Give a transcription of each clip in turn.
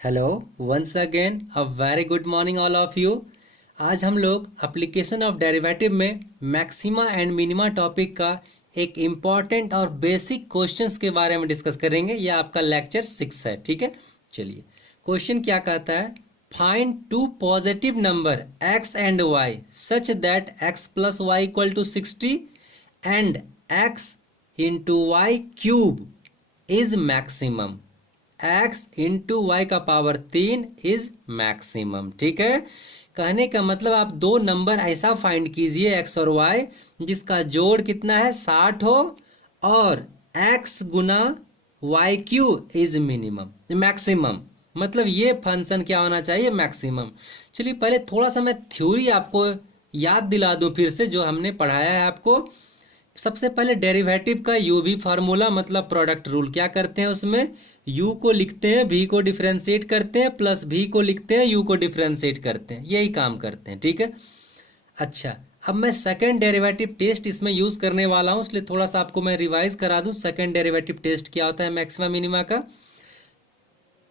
Hello once again a very good morning all of you. आज हम लोग application of derivative में maxima and minima topic का एक इम्पॉर्टेंट और बेसिक क्वेश्चंस के बारे में डिस्कस करेंगे। यह आपका लेक्चर 6 है, ठीक है। चलिए, क्वेश्चन क्या कहता है, find two positive number x and y such that x plus y equal to 60 and x into y cube is maximum. x into y का पावर 3 इज मैक्सिमम। ठीक है, कहने का मतलब आप दो नंबर ऐसा फाइंड कीजिए x और y जिसका जोड़ कितना है 60 हो और x गुना y cube is minimum maximum. मतलब ये फंक्शन क्या होना चाहिए, मैक्सिमम। चलिए पहले थोड़ा सा मैं थ्योरी आपको याद दिला दूं फिर से जो हमने पढ़ाया है आपको। सबसे पहले डेरिवेटिव का यूवी फार्मूला मतलब प्रोडक्ट रूल क्या करते हैं, उसमें u को लिखते हैं v को डिफरेंशिएट करते हैं प्लस v को लिखते हैं u को डिफरेंशिएट करते हैं, यही काम करते हैं। ठीक है, अच्छा अब मैं सेकंड डेरिवेटिव टेस्ट इसमें यूज करने वाला हूं, इसलिए थोड़ा सा आपको मैं रिवाइज करा दूं। सेकंड डेरिवेटिव टेस्ट क्या होता है मैक्सिमा मिनिमा का,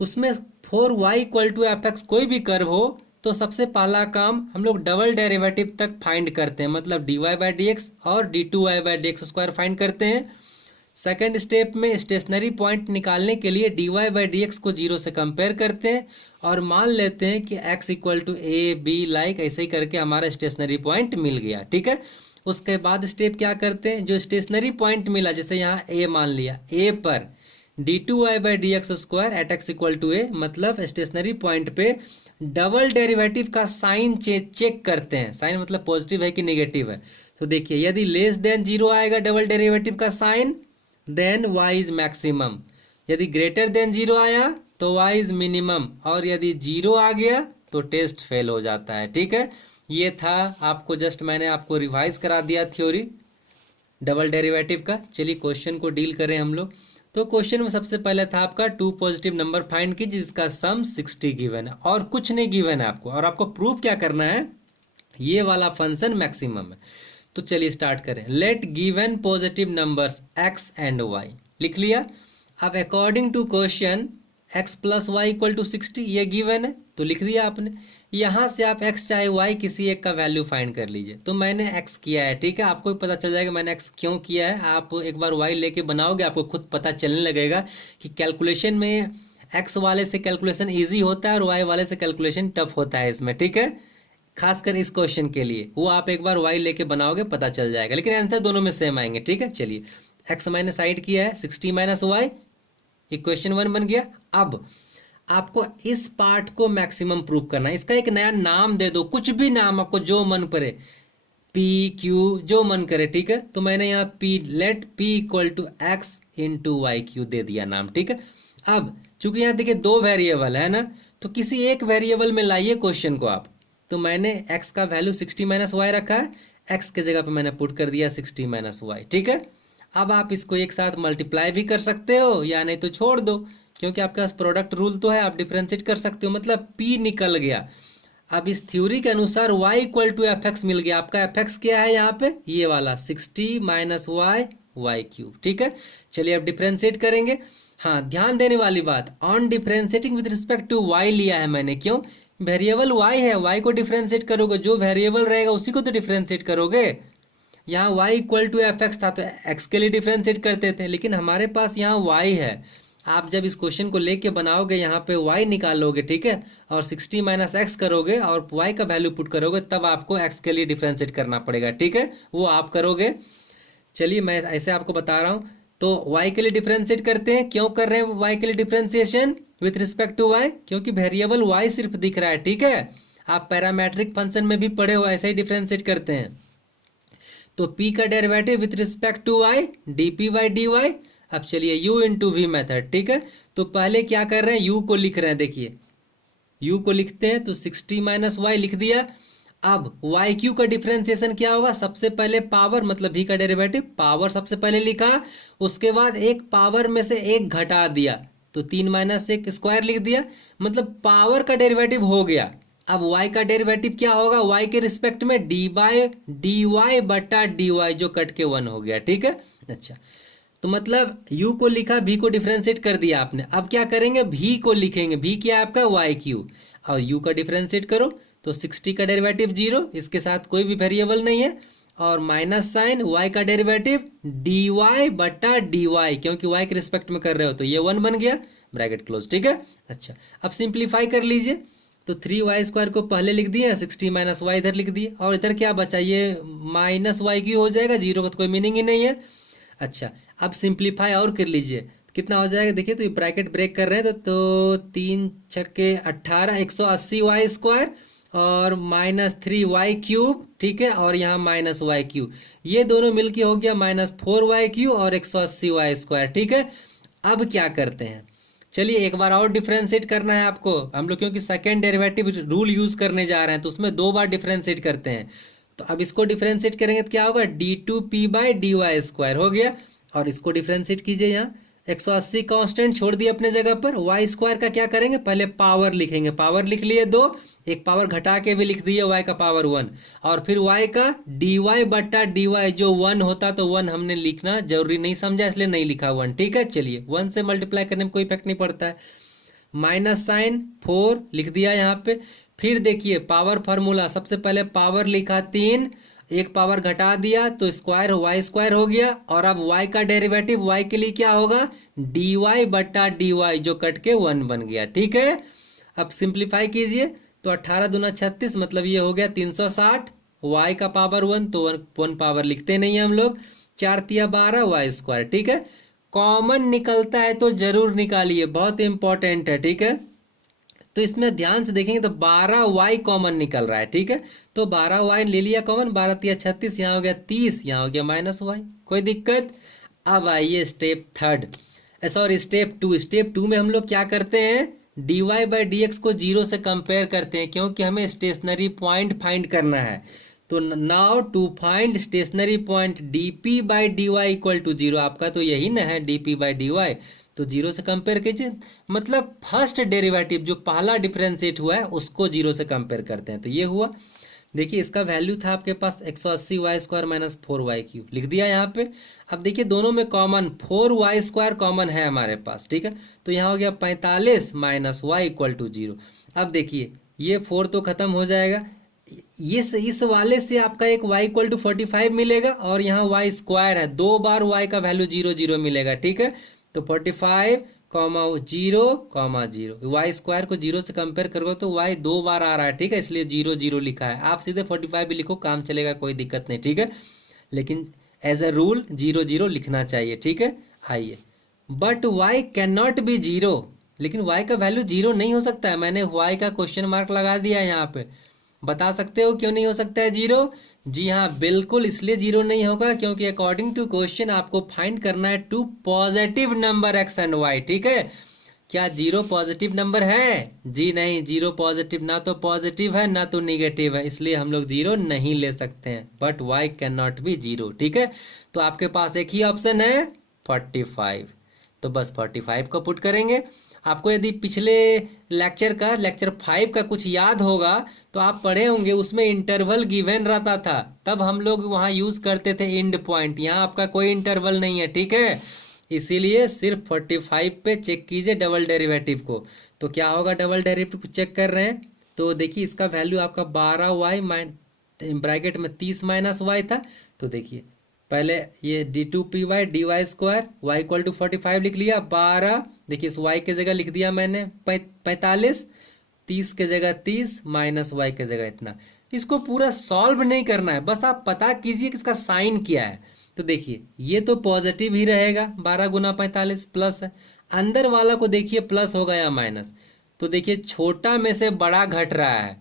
उसमें 4y equal to F x कोई भी कर्व हो तो सबसे पहला काम हम लोग डबल डेरिवेटिव तक फाइंड करते हैं, मतलब D Y by D X और D two Y by D X square find करते हैं। सेकेंड स्टेप में स्टेशनरी पॉइंट निकालने के लिए D Y by D X को जीरो से कंपेयर करते हैं और मान लेते हैं कि x equal to A B like ऐसे ही करके हमारा स्टेशनरी पॉइंट मिल गया। ठीक है, उसके बाद स्टेप क्या करते हैं, जो स्टेशनरी पॉइंट मिला जैसे यहाँ a मान लिया, a पर D two Y by D X square at X equal to A, मतलब स्टेशनरी पॉइंट पे डबल डेरिवेटिव का साइन चेक करते हैं। साइन मतलब पॉजिटिव है कि नेगेटिव है। तो देखिए यदि लेस देन जीरो आएगा डबल डेरिवेटिव का sign then y is maximum, यदि ग्रेटर देन जीरो आया तो y इज मिनिमम, और यदि जीरो आ गया तो टेस्ट फेल हो जाता है। ठीक है, ये था आपको जस्ट मैंने आपको रिवाइज करा दिया थ्योरी डबल डेरिवेटिव का। चलिए क्वेश्चन को डील करें हम लोग। तो क्वेश्चन में सबसे पहले था आपका टू पॉजिटिव नंबर फाइंड की जिसका सम 60 गिवन है और कुछ नहीं गिवन है आपको, और आपको प्रूफ क्या करना है, ये वाला फंक्शन मैक्सिमम है। तो चलिए स्टार्ट करें। Let given positive numbers x and y लिख लिया। अब according to question x plus y equal to 60 ये गिवन है तो लिख दिया आपने। यहाँ से आप x चाहे y किसी एक का वैल्यू फाइंड कर लीजिए। तो मैंने x किया है, ठीक है, आपको भी पता चल जाएगा मैंने x क्यों किया है। आप एक बार y लेके बनाओगे आपको खुद पता चलने लगेगा कि कैलकुलेशन में x वाले से कैलकुलेशन ईजी होता है और y वाले से कैलकुलेशन टफ होता है इसमें। ठीक है, खासकर इस क्वेश्चन के लिए वो आप एक बार y लेके बनाओगे पता चल जाएगा, लेकिन आंसर दोनों में सेम आएंगे। ठीक है, चलिए x मैंने साइड किया है 60 माइनस वाई, इक्वेशन 1 बन गया। अब आपको इस पार्ट को मैक्सिमम प्रूव करना है, इसका एक नया नाम दे दो, कुछ भी नाम आपको जो मन करे, पी क्यू जो मन करे। ठीक है, तो मैंने यहाँ p let p equal to x into Y Q दे दिया नाम। ठीक है, अब चूंकि यहाँ देखिए दो वेरिएबल है ना, तो किसी एक वेरिएबल में लाइए क्वेश्चन को आप। तो मैंने x का वैल्यू 60 माइनस वाई रखा है, x के जगह पे मैंने पुट कर दिया 60 माइनस वाई। ठीक है, अब आप इसको एक साथ मल्टीप्लाई भी कर सकते हो या नहीं तो छोड़ दो, क्योंकि आपके पास प्रोडक्ट रूल तो है, आप डिफरेंशिएट कर सकते हो, मतलब p निकल गया। अब इस थ्योरी के अनुसार y equal to F X मिल गया। आपका एफ एक्स क्या है यहाँ पे, ये वाला 60 माइनस वाई वाई क्यूब। ठीक है, चलिए अब डिफरेंशिएट करेंगे। हाँ, ध्यान देने वाली बात, on differentiating with respect to y लिया है मैंने, क्यों, वेरिएबल y है, y को डिफरेंशिएट करोगे, जो वेरिएबल रहेगा उसी को तो डिफरेंशिएट करोगे। यहाँ y equal to F x था तो x के लिए डिफरेंशिएट करते थे, लेकिन हमारे पास यहाँ y है। आप जब इस क्वेश्चन को लेके बनाओगे यहाँ पे y निकालोगे, ठीक है, और 60 माइनस एक्स करोगे और y का वैल्यू पुट करोगे, तब आपको x के लिए डिफरेंशिएट करना पड़ेगा। ठीक है, वो आप करोगे। चलिए मैं ऐसे आपको बता रहा हूँ। तो y के लिए डिफरेंशिएट करते हैं, क्यों कर रहे हैं y के लिए differentiation with respect to y, क्योंकि वेरिएबल y सिर्फ दिख रहा है। ठीक है, आप पैरामेट्रिक फंक्शन में भी पढ़े हो, ऐसे ही डिफरेंशिएट करते हैं। तो p का derivative with respect to y d p by d y. अब चलिए u इंटू वी मेथड। ठीक है, तो पहले क्या कर रहे हैं, u को लिख रहे हैं, देखिए u को लिखते हैं तो 60 माइनस वाई लिख दिया। अब वाई क्यू का डिफरेंशिएशन क्या होगा, सबसे पहले पावर मतलब v का डेरिवेटिव पावर सबसे पहले लिखा, उसके बाद एक पावर में से एक घटा दिया तो 3 माइनस एक स्क्वायर लिख दिया, मतलब पावर का डेरिवेटिव हो गया। अब y का डेरिवेटिव क्या होगा, y के रिस्पेक्ट में डी बाई डी वाई बटा डी वाई जो कट के 1 हो गया। ठीक है, अच्छा तो मतलब u को लिखा, v को डिफरेंशिएट कर दिया आपने। अब क्या करेंगे, v को लिखेंगे, v क्या है आपका वाई क्यू, और u का डिफरेंशिएट करो तो 60 का डेरिवेटिव 0, इसके साथ कोई भी वेरिएबल नहीं है, और माइनस साइन y का डेरिवेटिव dy बटा dy, क्योंकि y के रिस्पेक्ट में कर रहे हो तो ये 1 बन गया, ब्रैकेट क्लोज। ठीक है, अच्छा अब सिंप्लीफाई कर लीजिए, तो 3y² को पहले लिख दिए, 60 माइनस वाई इधर लिख दिए, और इधर क्या बचा, ये माइनस वाई क्यू हो जाएगा, जीरो का तो कोई मीनिंग ही नहीं है। अच्छा अब सिंप्लीफाई और कर लीजिए, कितना हो जाएगा देखिए, तो ये ब्रैकेट ब्रेक कर रहे हैं तो 3 छक्के 18, 180y² और -3y³ ठीक है, और यहाँ -y³, ये दोनों मिलके हो गया -4y³ और 180y²। ठीक है, अब क्या करते हैं, चलिए एक बार और डिफरेंशिएट करना है आपको हम लोग, क्योंकि सेकेंड डेरिवेटिव रूल यूज करने जा रहे हैं तो उसमें 2 बार डिफरेंशिएट करते हैं। तो अब इसको डिफरेंशिएट करेंगे तो क्या होगा, d2p/dy² हो गया, और इसको डिफरेंशिएट कीजिए, यहाँ 180 कांस्टेंट छोड़ दिए अपने जगह पर, y² का क्या करेंगे, पहले पावर लिखेंगे, पावर लिख लिए 2, एक पावर घटा के भी लिख दिए y का पावर 1, और फिर y का dy बटा dy, जो 1 होता तो 1 हमने लिखना जरूरी नहीं समझा इसलिए नहीं लिखा 1। ठीक है, चलिए 1 से मल्टीप्लाई करने में कोई इफेक्ट नहीं पड़ता है, माइनस साइन 4 लिख दिया यहाँ पे। फिर देखिए पावर फार्मूला, सबसे पहले पावर लिखा 3, एक पावर घटा दिया तो स्क्वायर y² हो गया, और अब y का डेरिवेटिव y के लिए क्या होगा, dy बटा dy, जो कट के 1 बन गया। ठीक है, अब सिंप्लीफाई कीजिए तो 18 दूना 36, मतलब ये हो गया 360, y का पावर 1 तो 1 पावर लिखते नहीं है हम लोग, 4 तिया 12 y²। ठीक है, कॉमन निकलता है तो जरूर निकालिए, बहुत इंपॉर्टेंट है। ठीक है, तो इसमें ध्यान से देखेंगे तो 12y कॉमन निकल रहा है। ठीक है, तो 12y ले लिया कॉमन, 12 तिया 36, यहाँ हो गया 30, यहाँ हो गया -y, कोई दिक्कत। अब आइए step third, sorry step 2। Step 2 में हम लोग क्या करते हैं, dy/dx को 0 से कंपेयर करते हैं, क्योंकि हमें स्टेशनरी पॉइंट फाइंड करना है। तो now to find stationary point dp/dy = 0, आपका तो यही ना है dp/dy, तो 0 से कंपेयर कीजिए, मतलब फर्स्ट डेरिवेटिव जो पहला डिफरेंशिएट हुआ है उसको 0 से कंपेयर करते हैं, तो ये हुआ। देखिए इसका वैल्यू था आपके पास 180y² - 4y³ लिख दिया यहाँ पे। अब देखिए दोनों में कॉमन 4y² कॉमन है हमारे पास। ठीक है, तो यहाँ हो गया 45 - y = 0। अब देखिए ये 4 तो खत्म हो जाएगा, इस वाले से आपका एक y = 45 मिलेगा, और यहाँ y² है, 2 बार y का वैल्यू 0 0 मिलेगा। ठीक है, तो 45, 0, 0, y² को 0 से कंपेयर करोगे तो y 2 बार आ रहा है। ठीक है, इसलिए 0 0 लिखा है, आप सीधे 45 भी लिखो, काम चलेगा, कोई दिक्कत नहीं। ठीक है, लेकिन एज अ रूल 0 0 लिखना चाहिए। ठीक है, आइए, but y can not be 0, लेकिन y का वैल्यू 0 नहीं हो सकता है, मैंने y का क्वेश्चन मार्क लगा दिया है यहाँ पे। बता सकते हो क्यों नहीं हो सकता है 0? जी हाँ, बिल्कुल इसलिए 0 नहीं होगा क्योंकि अकॉर्डिंग टू क्वेश्चन आपको फाइंड करना है 2 positive number x and y। ठीक है, क्या 0 पॉजिटिव नंबर है? जी नहीं, 0 पॉजिटिव ना तो पॉजिटिव है ना तो निगेटिव है, इसलिए हम लोग 0 नहीं ले सकते हैं, but y can not be 0। ठीक है, तो आपके पास एक ही ऑप्शन है 45, तो बस 45 को पुट करेंगे। आपको यदि पिछले लेक्चर 5 का कुछ याद होगा तो आप पढ़े होंगे, उसमें इंटरवल गिवन रहता था, तब हम लोग वहाँ यूज करते थे एंड पॉइंट। यहाँ आपका कोई इंटरवल नहीं है। ठीक है, इसीलिए सिर्फ 45 पे चेक कीजिए डबल डेरिवेटिव को। तो क्या होगा, डबल डेरिवेटिव चेक कर रहे हैं तो देखिए इसका वैल्यू आपका 12y ब्रैकेट में 30 - y था। तो देखिए पहले ये d2py dy² y = 45 लिख लिया, 12, देखिए इस y के जगह लिख दिया मैंने 45, 30 के जगह 30 - y के जगह इतना। इसको पूरा सॉल्व नहीं करना है, बस आप पता कीजिए कि इसका साइन क्या है। तो देखिए ये तो पॉजिटिव ही रहेगा, 12 × 45 प्लस है, अंदर वाला को देखिए प्लस होगा या माइनस। तो देखिए छोटा में से बड़ा घट रहा है,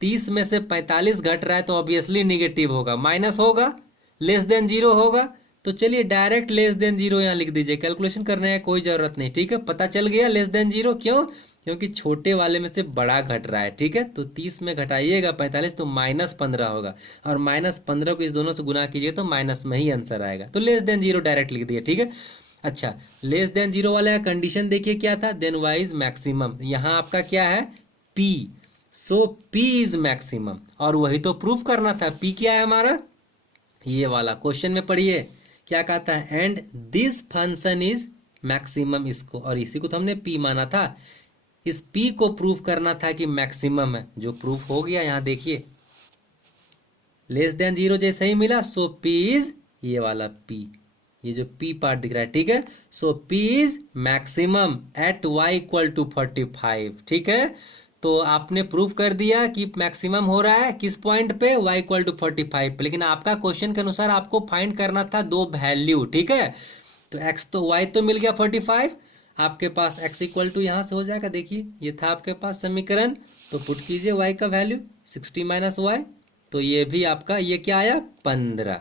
30 में से 45 घट रहा है तो ऑब्वियसली निगेटिव होगा, माइनस होगा, लेस देन 0 होगा। तो चलिए डायरेक्ट लेस देन 0 यहाँ लिख दीजिए, कैलकुलेशन करने की कोई जरूरत नहीं। ठीक है, पता चल गया लेस देन 0 क्यों, क्योंकि छोटे वाले में से बड़ा घट रहा है। ठीक है, तो 30 में घटाइएगा 45 तो -15 होगा, और -15 को इस दोनों से गुना कीजिए तो माइनस में ही आंसर आएगा, तो लेस देन 0 डायरेक्ट लिख दिया। ठीक है, अच्छा लेस देन 0 वाला कंडीशन देखिए क्या था, देन y इज मैक्सिमम, यहाँ आपका क्या है p, so p is maximum, और वही तो प्रूफ करना था। p क्या है हमारा, ये वाला क्वेश्चन में पढ़िए क्या कहता है, and this function is maximum, इसको और इसी को तो हमने पी माना था, इस पी को प्रूव करना था कि मैक्सिमम है, जो प्रूफ हो गया। यहाँ देखिए लेस देन 0 जैसे ही मिला, सो पी इज ये वाला पी, ये जो पी पार्ट दिख रहा है, ठीक है। So P is maximum at y equal to 45, ठीक है। तो आपने प्रूफ कर दिया कि मैक्सिमम हो रहा है किस पॉइंट पे, y इक्वल टू 45 पे। लेकिन आपका क्वेश्चन के अनुसार आपको फाइंड करना था दो वैल्यू, ठीक है। तो x तो y तो मिल गया 45, आपके पास x इक्वल टू यहाँ से हो जाएगा, देखिए ये था आपके पास समीकरण, तो पुट कीजिए y का वैल्यू 60 माइनस वाई, तो ये भी आपका ये क्या आया 15,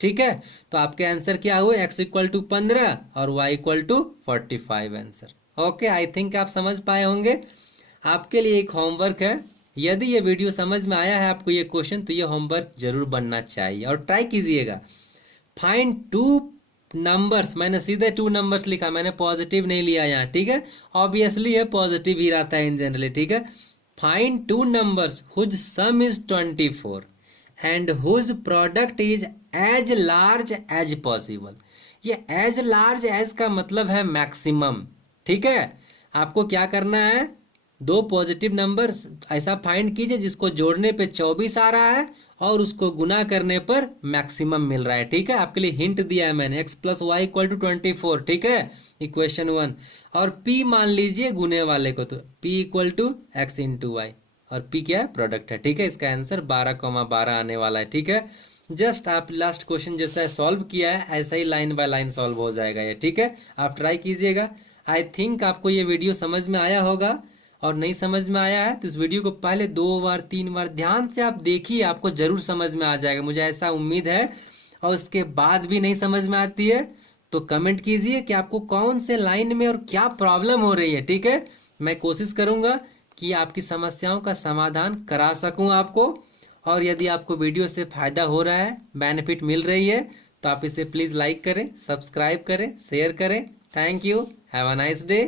ठीक है। तो आपके आंसर क्या हुए, x इक्वल टू 15 और y equal to 45 answer. Okay, I think आप समझ पाए होंगे। आपके लिए एक होमवर्क है, यदि ये वीडियो समझ में आया है आपको ये क्वेश्चन, तो ये होमवर्क जरूर बनना चाहिए और ट्राई कीजिएगा। फाइंड टू नंबर्स, मैंने सीधे 2 नंबर्स लिखा, मैंने पॉजिटिव नहीं लिया यहाँ, ठीक है। ऑब्वियसली ये पॉजिटिव ही रहता है इन जनरली, ठीक है। Find 2 numbers whose sum is 24 and whose product is as large as possible. ये एज लार्ज एज का मतलब है मैक्सिमम, ठीक है। आपको क्या करना है, दो पॉजिटिव नंबर ऐसा फाइंड कीजिए जिसको जोड़ने पे 24 आ रहा है और उसको गुना करने पर मैक्सिमम मिल रहा है, ठीक है। आपके लिए हिंट दिया है मैंने, x plus y equal to 24, ठीक है, इक्वेशन 1। और p मान लीजिए गुने वाले को, तो p equal to x into y, और p क्या है, प्रोडक्ट है, ठीक है। इसका आंसर 12,12 आने वाला है, ठीक है। जस्ट आप लास्ट क्वेश्चन जैसा सॉल्व किया है ऐसा ही लाइन बाय लाइन सॉल्व हो जाएगा ये, ठीक है। आप ट्राई कीजिएगा। आई थिंक आपको ये वीडियो समझ में आया होगा, और नहीं समझ में आया है तो इस वीडियो को पहले 2 बार 3 बार ध्यान से आप देखिए, आपको जरूर समझ में आ जाएगा, मुझे ऐसा उम्मीद है। और उसके बाद भी नहीं समझ में आती है तो कमेंट कीजिए कि आपको कौन से लाइन में और क्या प्रॉब्लम हो रही है, ठीक है। मैं कोशिश करूंगा कि आपकी समस्याओं का समाधान करा सकूं आपको। और यदि आपको वीडियो से फ़ायदा हो रहा है, बेनिफिट मिल रही है, तो आप इसे प्लीज़ लाइक करें, सब्सक्राइब करें, शेयर करें। Thank you, have a nice day.